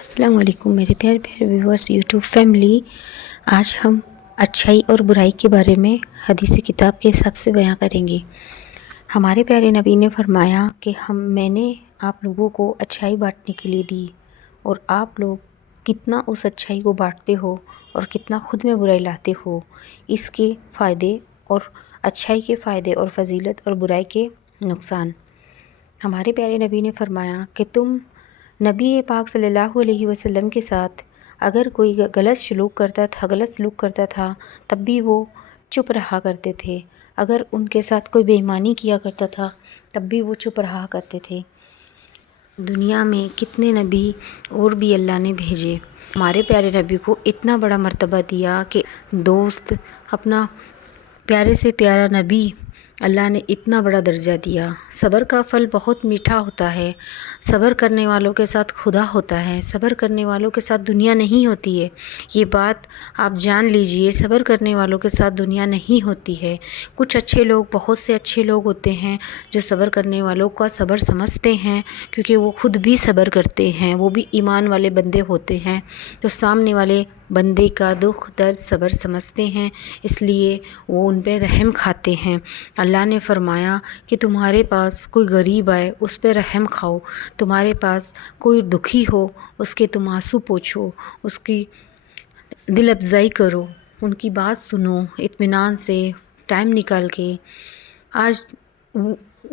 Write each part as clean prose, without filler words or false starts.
अस्सलाम वालेकुम मेरे प्यारे प्यारे व्यूवर्स यूट्यूब फैमिली। आज हम अच्छाई और बुराई के बारे में हदीस किताब के हिसाब से बयां करेंगे। हमारे प्यारे नबी ने फरमाया कि मैंने आप लोगों को अच्छाई बांटने के लिए दी, और आप लोग कितना उस अच्छाई को बांटते हो और कितना खुद में बुराई लाते हो। इसके फ़ायदे और अच्छाई के फ़ायदे और फजीलत और बुराई के नुकसान। हमारे प्यारे नबी ने फरमाया कि तुम नबी पाक सल्लल्लाहु अलैहि वसल्लम के साथ अगर कोई गलत सलूक करता था तब भी वो चुप रहा करते थे। अगर उनके साथ कोई बेईमानी किया करता था तब भी वो चुप रहा करते थे। दुनिया में कितने नबी और भी अल्लाह ने भेजे। हमारे प्यारे नबी को इतना बड़ा मर्तबा दिया कि दोस्त, अपना प्यारे से प्यारा नबी, अल्लाह ने इतना बड़ा दर्जा दिया। सब्र का फल बहुत मीठा होता है। सब्र करने वालों के साथ खुदा होता है। सब्र करने वालों के साथ दुनिया नहीं होती है। ये बात आप जान लीजिए, सब्र करने वालों के साथ दुनिया नहीं होती है। कुछ अच्छे लोग, बहुत से अच्छे लोग होते हैं जो सब्र करने वालों का सब्र समझते हैं, क्योंकि वो खुद भी सब्र करते हैं, वो भी ईमान वाले बंदे होते हैं। तो सामने वाले बंदे का दुख दर्द सब्र समझते हैं, इसलिए वो उन पे रहम खाते हैं। अल्लाह ने फरमाया कि तुम्हारे पास कोई गरीब आए उस पे रहम खाओ, तुम्हारे पास कोई दुखी हो उसके तुम आंसू पोंछो, उसकी दिल अफ़ज़ाई करो, उनकी बात सुनो इत्मीनान से, टाइम निकाल के। आज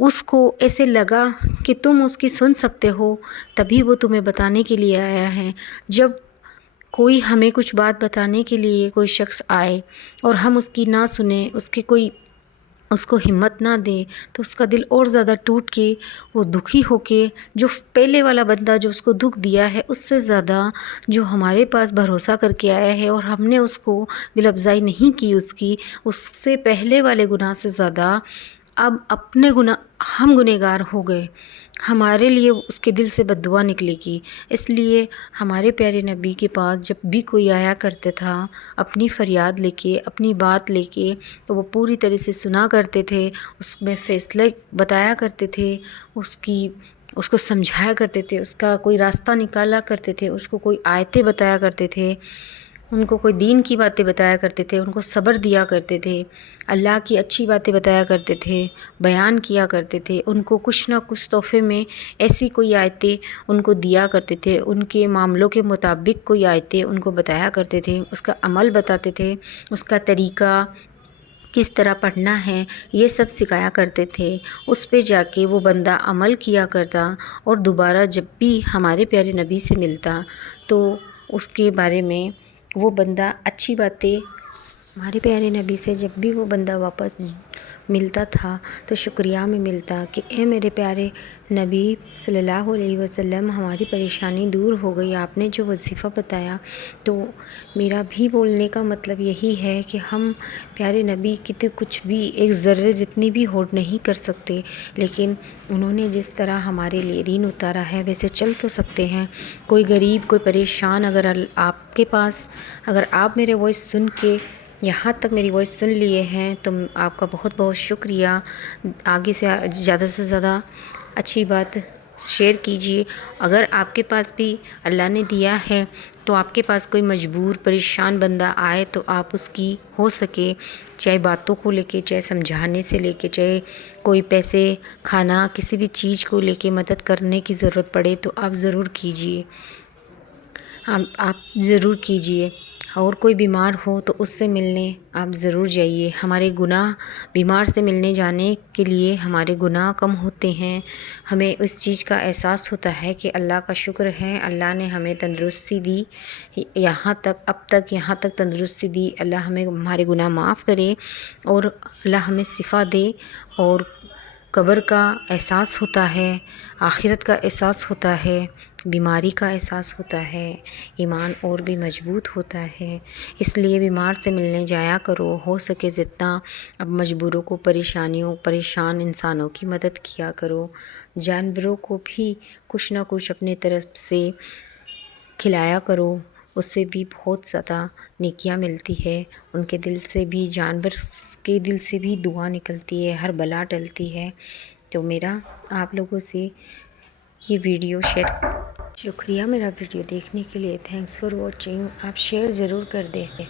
उसको ऐसे लगा कि तुम उसकी सुन सकते हो, तभी वो तुम्हें बताने के लिए आया है। जब कोई हमें कुछ बात बताने के लिए कोई शख्स आए और हम उसकी ना सुने, उसको हिम्मत ना दे, तो उसका दिल और ज़्यादा टूट के, वो दुखी होके, जो पहले वाला बंदा जो उसको दुख दिया है उससे ज़्यादा जो हमारे पास भरोसा करके आया है और हमने उसको दिल अफ़ज़ाई नहीं की उसकी, उससे पहले वाले गुनाह से ज़्यादा अब अपने हम गुनहगार हो गए। हमारे लिए उसके दिल से बद्दुआ निकलेगी। इसलिए हमारे प्यारे नबी के पास जब भी कोई आया करता था अपनी फ़रियाद लेके, अपनी बात लेके, तो वो पूरी तरह से सुना करते थे, उसमें फ़ैसले बताया करते थे, उसको समझाया करते थे, उसका कोई रास्ता निकाला करते थे, उसको कोई आयतें बताया करते थे, उनको कोई दीन की बातें बताया करते थे, उनको सब्र दिया करते थे, अल्लाह की अच्छी बातें बताया करते थे, बयान किया करते थे, उनको कुछ ना कुछ तोहफ़े में ऐसी कोई आयतें उनको दिया करते थे, उनके मामलों के मुताबिक कोई आयतें उनको बताया करते थे, उसका अमल बताते थे, उसका तरीक़ा किस तरह पढ़ना है ये सब सिखाया करते थे। उस पे जाके वो बंदा अमल किया करता और दोबारा जब भी हमारे प्यारे नबी से मिलता तो उसके बारे में वो बंदा अच्छी बातें, हमारे प्यारे नबी से जब भी वो बंदा वापस मिलता था तो शुक्रिया में मिलता कि ए मेरे प्यारे नबी सल्लल्लाहु अलैहि वसल्लम, हमारी परेशानी दूर हो गई, आपने जो वजीफ़ा बताया। तो मेरा भी बोलने का मतलब यही है कि हम प्यारे नबी की तो कुछ भी एक ज़र्रे जितनी भी होड़ नहीं कर सकते, लेकिन उन्होंने जिस तरह हमारे लिए दीन उतारा है वैसे चल तो सकते हैं। कोई गरीब, कोई परेशान आपके पास, अगर आप मेरे वॉइस सुन के यहाँ तक मेरी वॉइस सुन लिए हैं तो आपका बहुत बहुत शुक्रिया। आगे से ज़्यादा अच्छी बात शेयर कीजिए। अगर आपके पास भी अल्लाह ने दिया है तो आपके पास कोई मजबूर परेशान बंदा आए तो आप उसकी हो सके, चाहे बातों को लेके, चाहे समझाने से लेके, चाहे कोई पैसे, खाना, किसी भी चीज़ को लेके मदद करने की ज़रूरत पड़े तो आप ज़रूर कीजिए। आप ज़रूर कीजिए। और कोई बीमार हो तो उससे मिलने आप ज़रूर जाइए। हमारे गुनाह, बीमार से मिलने जाने के लिए हमारे गुनाह कम होते हैं। हमें उस चीज़ का एहसास होता है कि अल्लाह का शुक्र है, अल्लाह ने हमें तंदुरुस्ती दी, अब तक यहाँ तक तंदुरुस्ती दी। अल्लाह हमें हमारे गुनाह माफ़ करे और अल्लाह हमें शिफ़ा दे। और कब्र का एहसास होता है, आखिरत का एहसास होता है, बीमारी का एहसास होता है, ईमान और भी मजबूत होता है। इसलिए बीमार से मिलने जाया करो, हो सके जितना। अब मजबूरों को, परेशान इंसानों की मदद किया करो। जानवरों को भी कुछ ना कुछ अपने तरफ से खिलाया करो, उससे भी बहुत ज़्यादा नेकियां मिलती है। उनके दिल से भी, जानवर के दिल से भी दुआ निकलती है, हर बला टलती है। तो मेरा आप लोगों से ये वीडियो शेयर شکریہ میرا ویڈیو دیکھنے کے لیے. Thanks for watching. آپ شیئر ضرور کر دیں.